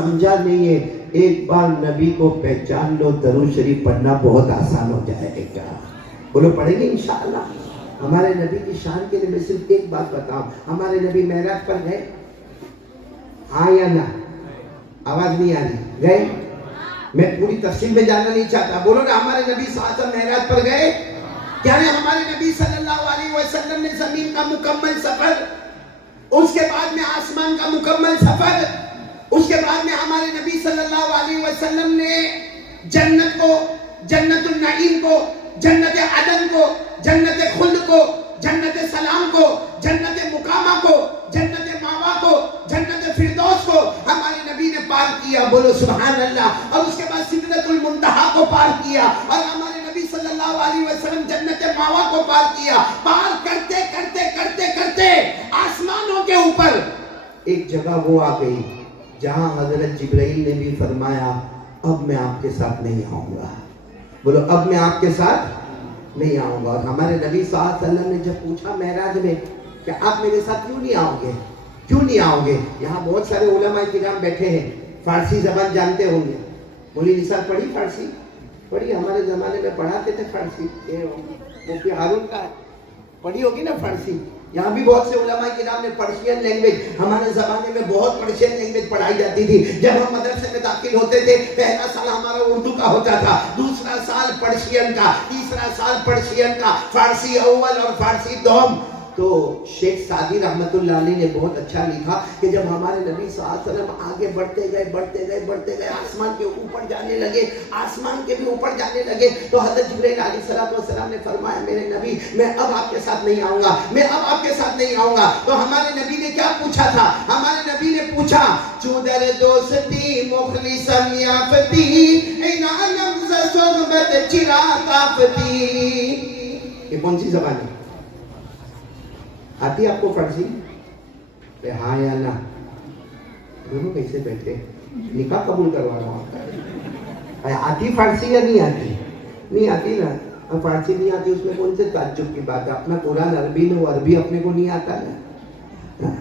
سمجھا نہیں ہے، ایک بار نبی کو پہچان لو، درود شریف پڑھنا بہت آسان ہو جائے گا. بولو پڑھیں گے انشاءاللہ. ہمارے نبی کی شان کے لیے میں صرف ایک بات بتاؤں، ہمارے نبی معراج پر گئے؟ ہاں یا نہ؟ آواز نہیں آ رہی. گئے؟ میں پوری تفصیل میں جانا نہیں چاہتا. بولو نا ہمارے نبی صلی اللہ علیہ وسلم معراج پر گئے؟ یعنی ہمارے نبی صلی اللہ علیہ وسلم نے زمین کا مکمل سفر، اس کے بعد میں آسمان کا مکمل سفر، اس کے بعد میں ہمارے نبی صلی اللہ علیہ وسلم نے جنت کو، جنت النعیم کو، جنت عدن کو، جنت خلد کو، جنت سلام کو، جنت مقامہ کو، جنت ماوا کو، جنت فردوس کو ہمارے نبی نے پار کیا. بولو سبحان اللہ. اور اس کے بعد سدرۃ المنتہا کو پار کیا، اور ہمارے نبی صلی اللہ علیہ وسلم جنت ماوا کو پار کیا. پار کرتے کرتے کرتے کرتے آسمانوں کے اوپر ایک جگہ وہ آ گئی جہاں حضرت جبرائیل نے بھی فرمایا اب میں آپ کے ساتھ نہیں آؤں گا. بولو اب میں آپ کے ساتھ نہیں آؤں گا. اور ہمارے نبی صلی اللہ علیہ وسلم نے جب پوچھا معراج میں کہ آپ میرے ساتھ کیوں نہیں آؤ گے، کیوں نہیں آؤ گے؟ یہاں بہت سارے علماء کرام بیٹھے ہیں، فارسی زبان جانتے ہوں گے. مولی نثار پڑھی فارسی؟ پڑھی؟ ہمارے زمانے میں پڑھاتے تھے فارسی. مفتی ہارون کا پڑھی ہوگی نا فارسی. یہاں بھی بہت سے علماء کرام نے پرشین لینگویج، ہمارے زمانے میں بہت پرشین لینگویج پڑھائی جاتی تھی. جب ہم مدرسے میں داخل ہوتے تھے پہلا سال ہمارا اردو کا ہوتا تھا، دوسرا سال پرشین کا، تیسرا سال پرشین کا، فارسی اول اور فارسی دوم. تو شیخ سعدی رحمت اللہ علیہ نے بہت اچھا لکھا کہ جب ہمارے نبی صلی اللہ علیہ وسلم آگے بڑھتے گئے بڑھتے گئے بڑھتے گئے، آسمان کے اوپر جانے لگے، آسمان کے بھی اوپر جانے لگے، تو حضرت جبرائیل علیہ السلام نے فرمایا میرے نبی میں اب آپ کے ساتھ نہیں آؤں گا، میں اب آپ کے ساتھ نہیں آؤں گا. تو ہمارے نبی نے کیا پوچھا تھا؟ ہمارے نبی نے پوچھا چودر دوستی مخلصم یافتی اینانم ز صحبت چراغ آفتی. یہ کون سی زبان ہے؟ آتی آپ کو فارسی؟ ہاں یا نہ؟ دونوں کیسے بیٹھے؟ نکاح قبول کروا رہا ہوں آپ کا. آتی فارسی یا نہیں آتی؟ نہیں آتی نا. فارسی نہیں آتی اس میں کون سے تعجب کی بات ہے؟ اپنا قرآن عربی میں، وہ عربی اپنے کو نہیں آتا نا.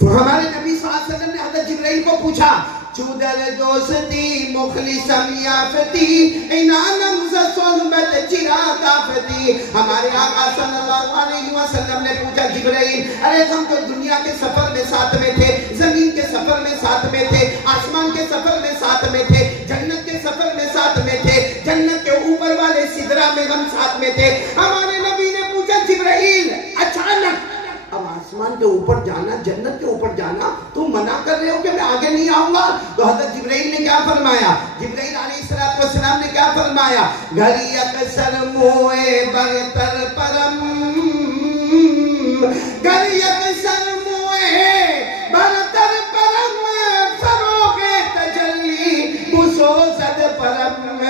تو ہمارے نبی صلی اللہ علیہ وسلم نے حضرت جبرائیل کو پوچھا چودر دوستی مخلصم یافتی اینانم ز صحبت چراغ آفتی. ہمارے آقا صلی اللہ علیہ وسلم نے پوچھا جبرائیل ارے ہم تو دنیا کے سفر میں ساتھ میں تھے، زمین کے سفر میں ساتھ میں تھے، آسمان کے سفر میں ساتھ میں تھے، جنت کے سفر میں ساتھ میں تھے، جنت کے اوپر والے سدرہ میں ہم ساتھ میں تھے. ہمارے نبی نے پوچھا جبرائیل اچانک اب آسمان کے اوپر جانا، جنت کے اوپر جانا، تم منع کر رہے ہو کہ میں آگے نہیں آؤں گا؟ تو حضرت جبرائیل نے کیا فرمایا؟ جبرائیل علیہ السلام نے کیا فرمایا؟ گھری اکثر موئے برتر پرم، گھری اکثر موئے برتر پرم، فروغ تجلی بسو زد پرم.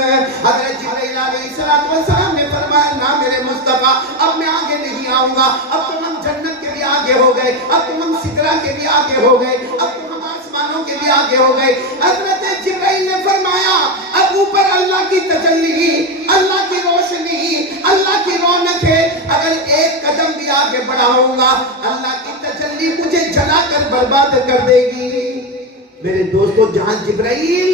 حضرت جبرائیل علیہ السلام نے فرمایا نہ میرے مصطفیٰ اب میں آگے نہیں آؤں گا. اب تو ہم جنت کے بھی آگے ہو گئے، اب تو ہم سدرہ کے بھی آگے ہو گئے، اب تو ہم آسمانوں کے بھی آگے ہو گئے. حضرت جبرائیل نے فرمایا اب اوپر اللہ کی تجلی، اللہ کی روشنی، اللہ کی رونق ہے، اگر ایک قدم بھی آگے بڑھاؤں گا اللہ کی تجلی مجھے جلا کر برباد کر دے گی. میرے دوستو جہاں جبرائیل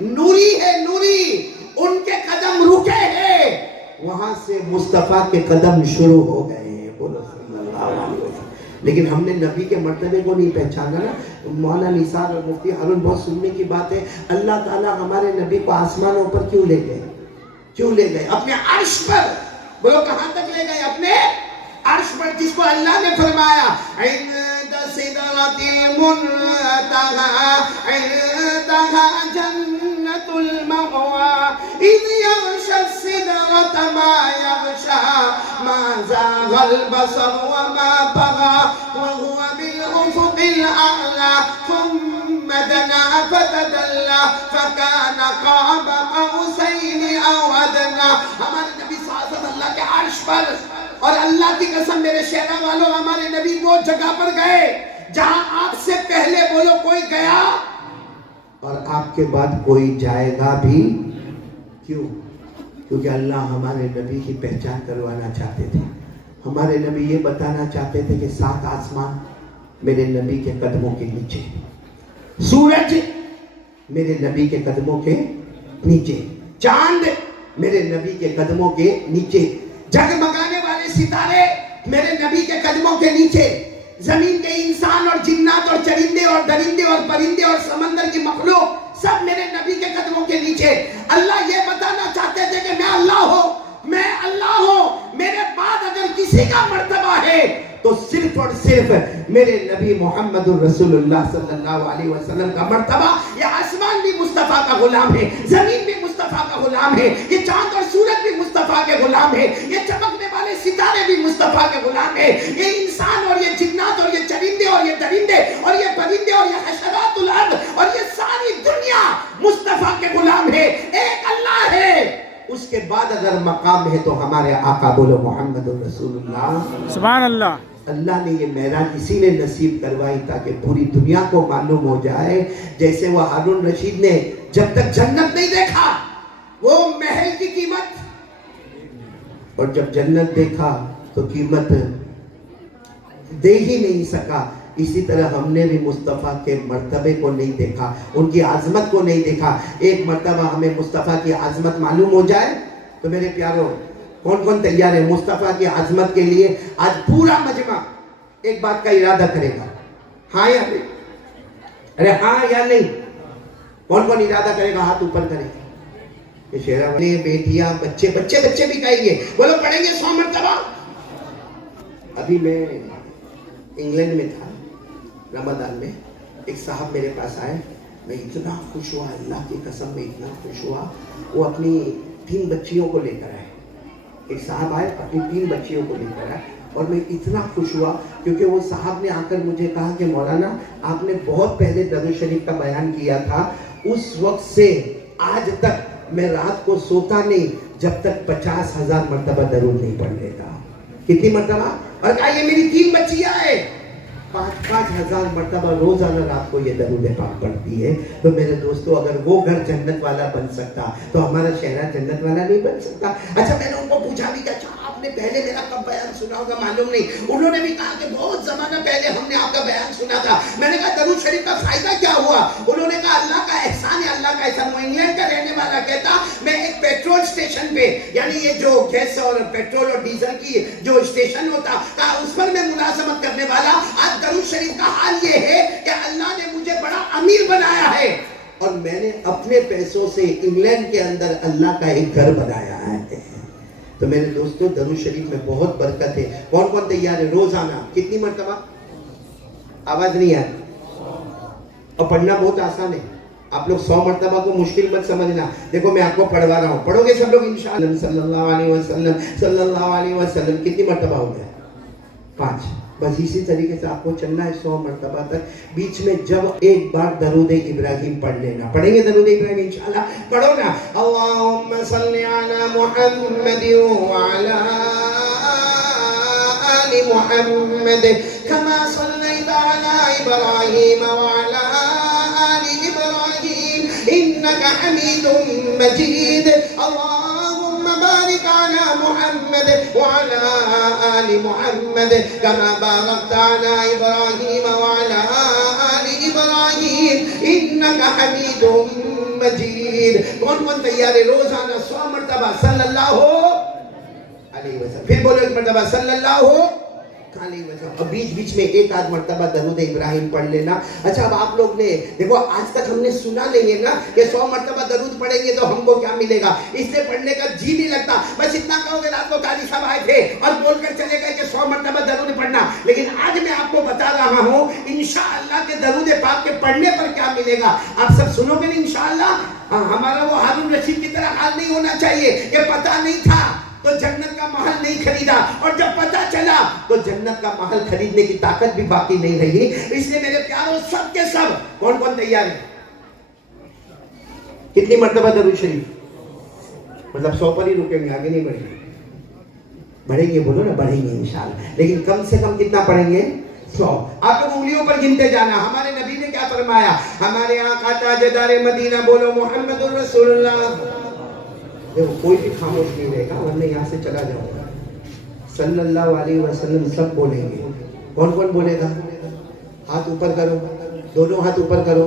نوری ہے، نوری ان کے قدم رکے ہیں، وہاں سے مصطفیٰ کے قدم شروع ہو گئے ہیں. بولو صلی اللہ علیہ وسلم. لیکن ہم نے نبی کے مرتبے کو نہیں پہچانا نا. مولانا نثار اور مفتی ہارون بہت سننے کی بات ہے، اللہ تعالیٰ ہمارے نبی کو آسمانوں پر کیوں لے گئے؟ کیوں لے گئے؟ اپنے عرش پر. بولو کہاں تک لے گئے؟ اپنے عرش پر، جس کو اللہ نے فرمایا عند سدرۃ المنتہی عندہا جنت المأوی اذ یغشی السدرۃ ما یغشی ما زاغ البصر وما طغی وهو بالافق الاعلی ثم دنا فتدلی فکان قاب قوسین او ادنی. ہمارے نبی صلی اللہ علیہ وسلم اللہ کے عرش پر، اور اللہ کی قسم میرے شہرہ والوں ہمارے نبی وہ جگہ پر گئے جہاں آپ سے پہلے بولو کوئی گیا اور آپ کے بعد کوئی جائے گا بھی. کیوں؟ کیونکہ اللہ ہمارے نبی کی پہچان کروانا چاہتے تھے. ہمارے نبی یہ بتانا چاہتے تھے کہ 7 آسمان میرے نبی کے قدموں کے نیچے. سورج میرے نبی کے قدموں کے نیچے، چاند میرے نبی کے قدموں کے نیچے، جگمگانے والے ستارے میرے نبی کے قدموں کے نیچے، زمین کے انسان اور جنات اور چرندے اور درندے اور پرندے اور سمندر کی مخلوق سب میرے نبی کے قدموں کے نیچے۔ اللہ یہ بتانا چاہتے تھے کہ میں اللہ ہوں، میں اللہ ہوں، میرے بعد اگر کسی کا مرتبہ ہے تو صرف اور صرف میرے نبی محمد الرسول اللہ صلی اللہ علیہ وسلم کا مرتبہ۔ یہ آسمان بھی مصطفیٰ کا غلام ہے، زمین بھی مصطفیٰ کا غلام ہے، یہ چاند اور سورج بھی مصطفیٰ کے غلام ہے، یہ چمکنے والے ستارے بھی مصطفیٰ کے غلام ہے، یہ انسان اور یہ جنات اور یہ چرندے اور یہ درندے اور یہ پرندے اور یہ حشرات الارض اور یہ ساری دنیا مصطفیٰ کے غلام ہے۔ ایک اللہ ہے، اس کے بعد اگر مقام ہے تو ہمارے آقا بولو محمد الرسول اللہ۔ سبحان اللہ۔ اللہ نے یہ معراج اسی نے نصیب کروائی تاکہ پوری دنیا کو معلوم ہو جائے، جیسے وہ ہارون رشید نے جب تک جنت نہیں دیکھا وہ محل کی قیمت، اور جب جنت دیکھا تو قیمت دے ہی نہیں سکا۔ اسی طرح ہم نے بھی مصطفیٰ کے مرتبے کو نہیں دیکھا، ان کی عظمت کو نہیں دیکھا۔ ایک مرتبہ ہمیں مصطفیٰ کی عظمت معلوم ہو جائے تو میرے پیاروں کون کون تیار ہے مصطفیٰ کی عظمت کے لیے؟ آج پورا مجمع ایک بات کا ارادہ کرے گا، ہاں یا نہیں؟ ارے ہاں یا نہیں؟ کون کون ارادہ کرے گا؟ ہاتھ اوپر کرے گا۔ یہ شہروانے بیٹیاں بچے بچے بچے بھی کہیں گے، بولو پڑھیں گے 100 مرتبہ۔ ابھی میں انگلینڈ میں تھا رمضان میں، ایک صاحب میرے پاس آئے، میں اتنا خوش ہوا، اللہ کی قسم میں اتنا خوش ہوا۔ وہ اپنی 3 بچیوں کو لے کر آئے، ایک صاحب آئے اپنی 3 بچیوں کو لے کر آئے، اور میں اتنا خوش ہوا کیونکہ وہ صاحب نے آ کر مجھے کہا کہ مولانا آپ نے بہت پہلے درود شریف کا بیان کیا تھا، اس وقت سے آج تک میں رات کو سوتا نہیں جب تک 50,000 مرتبہ درود نہیں پڑھ لیتا۔ کتنی مرتبہ؟ اور کہا یہ میری 3 بچیاں ہیں، 5,000 مرتبہ روزانہ رات کو یہ درود پاک پڑھتی ہے۔ تو میرے دوستو اگر وہ گھر جنت والا بن سکتا تو ہمارا شہر جنت والا نہیں بن سکتا۔ اچھا میں نے ان کو پوچھا بھی کہ اچھا آپ نے پہلے میرا کب بیان سنا ہوگا معلوم نہیں، انہوں نے بھی کہا کہ بہت زمانہ پہلے ہم نے آپ کا بیان سنا تھا۔ میں نے کہا درود شریف کا فائدہ کیا ہوا؟ انہوں نے کہا اللہ کا احسان ہے، اللہ کا احسان۔ وہ انگلینڈ کا رہنے والا کہتا میں ایک پیٹرول اسٹیشن پہ، یعنی یہ جو گیس اور پیٹرول اور ڈیزل کی جو اسٹیشن ہوتا اس پر میں ملازمت کرنے والا، آج درود شریف کا حال یہ ہے کہ اللہ نے مجھے بڑا امیر بنایا ہے اور میں نے اپنے پیسوں سے انگلینڈ کے اندر اللہ کا ایک گھر بنایا ہے۔ تو میرے دوستو درود شریف میں بہت برکت ہے۔ کون کون تیار ہے روزانہ کتنی مرتبہ؟ آواز نہیں آئی؟ اور پڑھنا بہت آسان ہے، آپ لوگ 100 مرتبہ کو مشکل مت سمجھنا۔ دیکھو میں آپ کو پڑھوا رہا ہوں، پڑھو گے سب لوگ انشاءاللہ؟ صلی اللہ علیہ وسلم صلی اللہ علیہ وسلم کتنی مرتبہ ہو گیا؟ 5۔ بس اسی طریقے سے آپ کو چلنا ہے 100 مرتبہ تک۔ بیچ میں جب ایک بار درود ابراہیم پڑھ لینا، پڑھیں گے درود ابراہیم انشاءاللہ؟ پڑھو نا، اللہم صلی علی محمد وعلی آل محمد کما صلیت علی ابراہیم وعلی آل ابراہیم انک حمید مجید، اللہم بارک علی محمد وعلی آل محمد کما بارکت علی ابراہیم وعلی آل ابراہیم انک حمید مجید۔ کون کون تیار ہے روزانہ 100 مرتبہ صلی اللہ علیہ وسلم؟ پھر بولو ایک مرتبہ صلی اللہ علیہ وسلم، اور بیچ بیچ میں ایک آدھ مرتبہ درود ابراہیم پڑھ لینا۔ اچھا اب آپ لوگ نے دیکھو آج تک ہم نے سنا نہیں ہے نا کہ 100 مرتبہ درود پڑھیں گے تو ہم کو کیا ملے گا، اس لیے پڑھنے کا جی نہیں لگتا۔ بس اتنا کہو گے رات کو قاضی صاحب آئے تھے اور بول کر چلے گئے کہ 100 مرتبہ درود پڑھنا، لیکن آج میں آپ کو بتا رہا ہوں انشاءاللہ کہ درود پاک کے پڑھنے پر کیا ملے گا۔ آپ سب سنو گے انشاءاللہ؟ ہمارا وہ ہارون رشید کی طرح حال نہیں ہونا چاہیے کہ پتہ نہیں تھا تو جنت کا محل نہیں خریدا، اور جب پتہ چلا تو جنت کا محل خریدنے کی طاقت بھی باقی نہیں رہی۔ اس لیے میرے پیاروں سب کے سب کون کون تیار ہے؟ کتنی مرتبہ درود شریف؟ مطلب 100 پر ہی رکیں گے، آگے نہیں بڑھیں گے؟ بڑھیں گے بولو نا، بڑھیں گے انشاءاللہ، لیکن کم سے کم کتنا پڑھیں گے؟ 100۔ آپ لوگ انگلیوں پر گنتے جانا۔ ہمارے نبی نے کیا فرمایا؟ ہمارے آقا تاجدار مدینہ بولو محمد الرسول اللہ۔ دیکھو کوئی بھی خاموش نہیں رہے گا ورنہ یہاں سے چلا جاؤں گا۔ صلی اللہ علیہ وسلم سب بولیں گے۔ کون کون بولے گا؟ ہاتھ اوپر کرو، دونوں ہاتھ اوپر کرو۔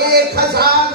1000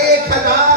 1000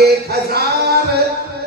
1000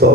100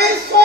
100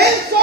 100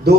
2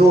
2।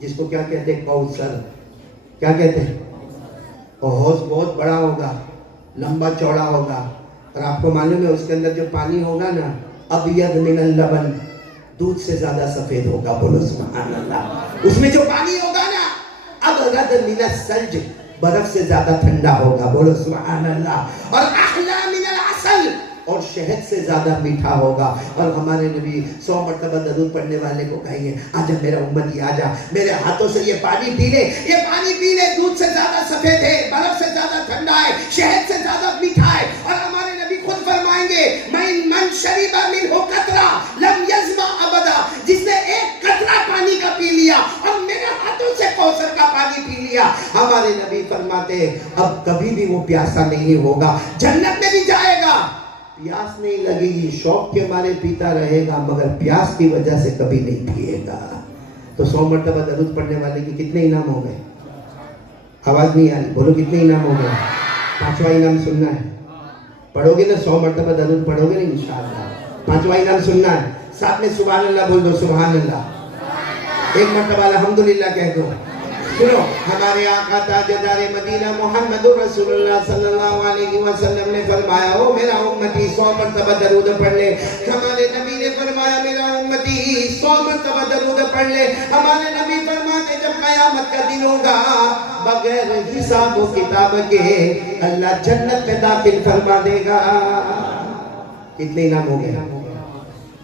جس کو کیا کہتے ہیں؟ کوثر. کیا کہتے ہیں؟ اور حوض بہت بڑا ہوگا, لمبا چوڑا ہوگا, اور آپ کو معلوم ہے اس کے اندر جو پانی ہوگا نا, ابیض من اللبن, دودھ سے زیادہ سفید ہوگا. بولو سبحان اللہ. اس میں جو پانی ہوگا نا, ابرد من الثلج, برف سے زیادہ ٹھنڈا ہوگا. بولو سبحان اللہ. اور احلی من العسل, اور شہد سے زیادہ میٹھا ہوگا. اور ہمارے نبی 100 مرتبہ درود پڑھنے والے کو کہیں گے, آجا میرا امتی آجا, میرے ہاتھوں سے یہ پانی پی لے, یہ پانی پی لے, دودھ سے زیادہ سفید ہے, برف سے زیادہ ٹھنڈا ہے, شہد سے زیادہ میٹھا ہے. اور ہمارے نبی خود فرمائیں گے, من شرب منہ قطرہ لم یظمأ ابدا, جس نے ایک قطرہ پانی کا پی لیا اور میرے ہاتھوں سے کوثر کا پانی پی لیا, ہمارے نبی فرماتے اب کبھی بھی وہ پیاسا نہیں ہوگا, جنت میں بھی جائے گا, پیاس نہیں لگے گی, شوق کے مارے پیتا رہے گا, مگر پیاس کی وجہ سے کبھی نہیں پیے گا. تو 100 مرتبہ درود پڑھنے والے کی کتنے انعام ہو گئے؟ آواز نہیں آ رہی, بولو کتنے انعام ہو گئے؟ 5واں انعام سننا ہے. پڑھو گے نا 100 مرتبہ درود پڑھو گے نا انشاءاللہ. 5واں انعام سننا ہے, ساتھ میں سبحان اللہ بول دو. سبحان اللہ. ایک مرتبہ الحمدللہ کہہ دو. سنو, ہمارے آقا تاجدار مدینہ محمد رسول اللہ صلی اللہ علیہ وسلم نے فرمایا, او میرا امتی 100 مرتبہ درود پڑھ لے. ہمارے نبی نے فرمایا, میرا امتی 100 مرتبہ درود پڑھ لے. ہمارے نبی فرماتے جب قیامت کا دن ہوگا, بغیر حساب و کتاب کے اللہ جنت میں داخل فرما دے گا. کتنے انعام ہو گئے؟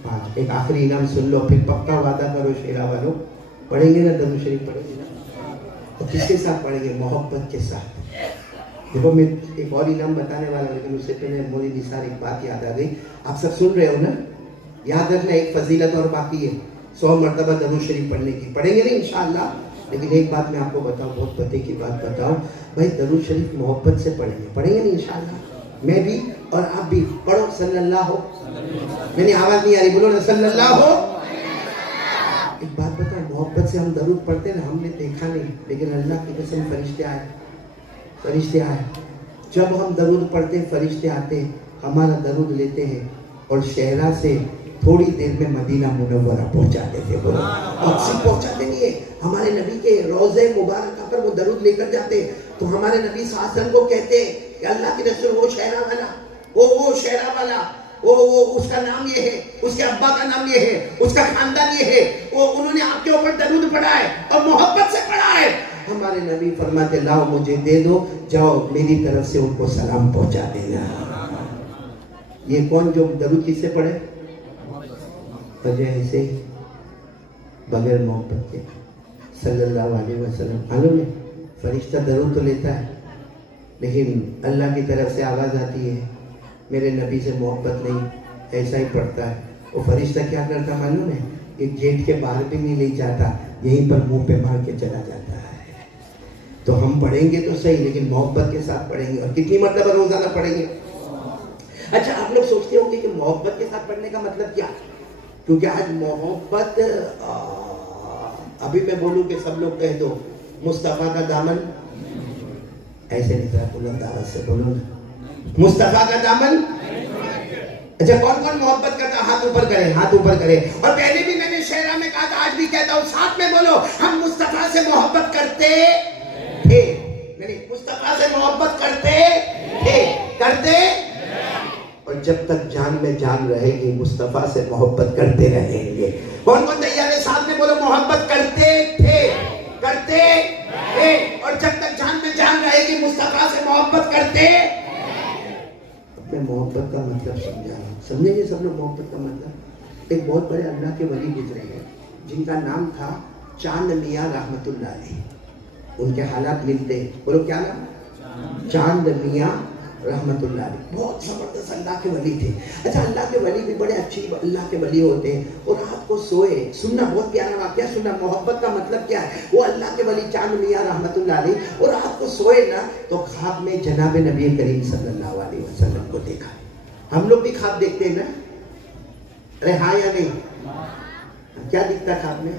5. ایک آخری انعام سن لو, پھر پکا وعدہ کرو شیرا والو, پڑھیں گے نا درود شریف, پڑھیں گے نا. اور کس کے ساتھ پڑھیں گے؟ محبت کے ساتھ. دیکھو میں ایک اور انعام بتانے والا ہوں, لیکن اس سے پہلے مولی نثار ایک بات یاد آ گئی. آپ سب سن رہے ہو نا, یاد رکھنا ایک فضیلت اور باقی ہے 100 مرتبہ درود شریف پڑھنے کی. پڑھیں گے نا انشاءاللہ, لیکن ایک بات میں آپ کو بتاؤں, بہت پتے کی بات بتاؤں بھائی, درود شریف محبت سے پڑھیں گے نا انشاءاللہ. میں بھی اور آپ بھی پڑھو صلی اللہ ہو. میں نے آواز نہیں آ رہی, بولو نا صلی اللہ ہو. ایک بات بتاؤں, محبت سے ہم درود پڑھتے نا, ہم نے دیکھا نہیں, لیکن اللہ کی قسم فرشتے آئے. جب ہم درود پڑھتے فرشتے آتے, ہمارا درود لیتے ہیں اور شہرہ سے تھوڑی دیر میں مدینہ منورہ پہنچا دیتے. بولو, اور صرف پہنچاتے نہیں ہے, ہمارے نبی کے روضے مبارکہ پر وہ درود لے کر جاتے. تو ہمارے نبی صلی اللہ علیہ وسلم کو کہتے کہ اللہ کے رسول, وہ شہرہ والا, وہ شہرہ والا, وہ اس کا نام یہ ہے, اس کے ابا کا نام یہ ہے, اس کا خاندان یہ ہے, وہ انہوں نے آپ کے اوپر درود پڑھا ہے اور محبت سے پڑھا ہے. ہمارے نبی فرماتے, لاؤ مجھے دے دو, جاؤ میری طرف سے ان کو سلام پہنچا دینا. یہ کون جو درود کس سے پڑھے؟ وجہ ایسے ہی بغیر محبت کے صلی اللہ علیہ وسلم. معلوم ہے فرشتہ درود تو لیتا ہے, لیکن اللہ کی طرف سے آواز آتی ہے, میرے نبی سے محبت نہیں, ایسا ہی پڑھتا ہے. وہ فرشتہ کیا کرتا معلوم ہے؟ ایک گیٹ کے باہر بھی نہیں لے جاتا, یہیں پر منہ پہ مار کے چلا جاتا ہے. تو ہم پڑھیں گے تو صحیح, لیکن محبت کے ساتھ پڑھیں گے. اور کتنی مرتبہ روزانہ پڑھیں گے؟ اچھا, آپ لوگ سوچتے ہوں گے کہ محبت کے ساتھ پڑھنے کا مطلب کیا؟ کیونکہ آج محبت, ابھی میں بولوں کہ سب لوگ کہہ دو مصطفیٰ کا دامن, ایسے نہیں تھا, بلند آواز سے بولو نا, مصطفیٰ کا دامن. اچھا, کون کون محبت کرتا؟ ہاتھ اوپر کرے, ہاتھ اوپر کرے. اور پہلے بھی میں نے شہرہ میں کہا تھا, آج بھی کہتا ہوں, ساتھ میں بولو, ہم مصطفیٰ سے محبت کرتے تھے. نہیں, مصطفیٰ سے محبت کرتے تھے. اور جب تک جان میں جان رہے گی مصطفیٰ سے محبت کرتے رہیں گے. کون کون تیار ہے؟ ساتھ میں بولو, محبت کرتے تھے. اور جب تک جان میں جان رہے گی مصطفیٰ سے محبت کرتے. میں محبت کا مطلب سمجھا رہا ہوں, سمجھیں گے سب لوگ محبت کا مطلب؟ ایک بہت بڑے اللہ کے ولی گزرے ہیں جن کا نام تھا چاند میاں رحمت اللہ علیہ. ان کے حالات ملتے ہیں, بولو کیا نام؟ چاند میاں رحمت اللہ علیہ. بہت زبردست اللہ کے ولی تھے. اچھا, اللہ کے ولی بھی بڑے اچھی اللہ کے ولی ہوتے ہیں. اور رات کو سوئے, سننا بہت پیارا واقعہ سننا, محبت کا مطلب کیا ہے. وہ اللہ کے ولی چاند میاں رحمت اللہ علیہ, اور رات کو سوئے نا تو خواب میں جناب نبی کریم صلی اللہ علیہ وسلم کو دیکھا. ہم لوگ بھی خواب دیکھتے ہیں نا, ارے ہاں یا نہیں؟ کیا دکھتا خواب میں؟